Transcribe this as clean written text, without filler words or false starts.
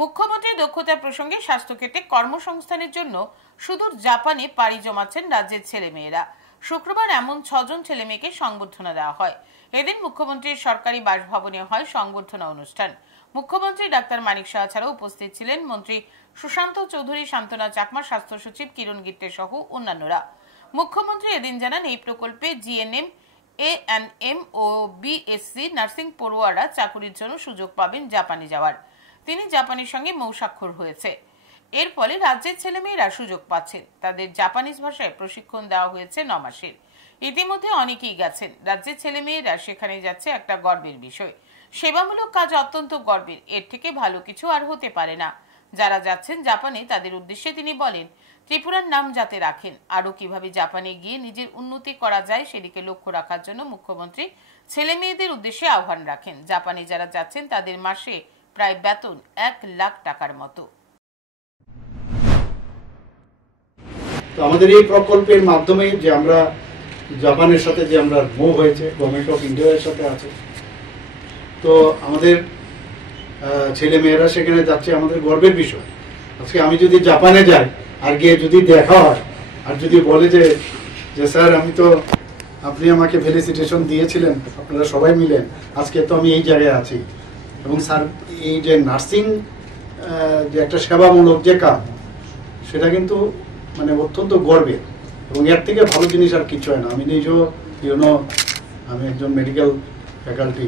মুখ্যমন্ত্রী দক্ষতা প্রসঙ্গে স্বাস্থ্যক্ষেত্রে কর্মসংস্থানের জন্য সুদূর জাপানে পাড়ি জমাচ্ছেন রাজ্যের ছেলেমেয়েরা। শুক্রবার এমন 6 জন ছেলেমেয়েকে সংবর্ধনা দেওয়া হয়। এদিন মুখ্যমন্ত্রীর সরকারি বাসভবনে হয় সংবর্ধনা অনুষ্ঠান। মুখ্যমন্ত্রী ডাক্তার মানিক সাহা ছাড়াও উপস্থিত ছিলেন মন্ত্রী সুশান্ত চৌধুরী, শান্তনা চাকমা, স্বাস্থ্য সচিব কিরণ গিত্তে সহ অন্যান্যরা। মুখ্যমন্ত্রী এদিন জানান, এই প্রকল্পে জিএনএম, এএনএম ও বিএসসি নার্সিং পড়ুয়ারা চাকুরির জন্য সুযোগ পাবেন জাপানে যাওয়ার। তিনি জাপানের সঙ্গে মৌস্বাক্ষর হয়েছে। এর ফলে রাজ্যের ছেলেমেয়েরা সুযোগ পাচ্ছেন। তাদের জাপানিজ ভাষায় প্রশিক্ষণ দেওয়া হয়েছে 9 মাসের। ইতিমধ্যে অনেকেই গেছেন। রাজ্যের ছেলেমেয়েরা সেখানে যাচ্ছে একটা গর্বের বিষয়। সেবামূলক কাজ অত্যন্ত গর্বের, এর থেকে ভালো কিছু আর হতে পারে না। যারা যাচ্ছেন জাপানে তাদের উদ্দেশ্যে তিনি বলেন, ত্রিপুরার নাম যাতে রাখেন, আরো কিভাবে জাপানে গিয়ে নিজের উন্নতি করা যায় সেদিকে লক্ষ্য রাখার জন্য মুখ্যমন্ত্রী ছেলে মেয়েদের উদ্দেশ্যে আহ্বান রাখেন। জাপানে যারা যাচ্ছেন তাদের মাসে প্রায় বেতন 1 লাখ টাকার মতো। তো আমাদের এই প্রকল্পের মাধ্যমে যে আমরা জাপানের সাথে যে আমরা মুভ হয়েছে, গভর্নমেন্ট অফ ইন্ডিয়ার সাথে আছে, তো আমাদের ছেলে মেয়েরা সেখানে যাচ্ছে, আমাদের গর্বের বিষয়। আজকে আমি যদি জাপানে যাই আর গিয়ে যদি দেখা হয় আর যদি বলে যে স্যার আমি তো, আপনি আমাকে ফেলিসিটেশন দিয়েছিলেন, আপনারা সবাই মিলেন, আজকে তো আমি এই জায়গায় আছি, এবং স্যার এই যে নার্সিং যে একটা সেবামূলক যে কাজ, সেটা কিন্তু মানে অত্যন্ত গর্বের, এবং এর থেকে ভালো জিনিস আর কিছু হয় না। আমি নিজেও আমি একজন মেডিকেল ফ্যাকাল্টি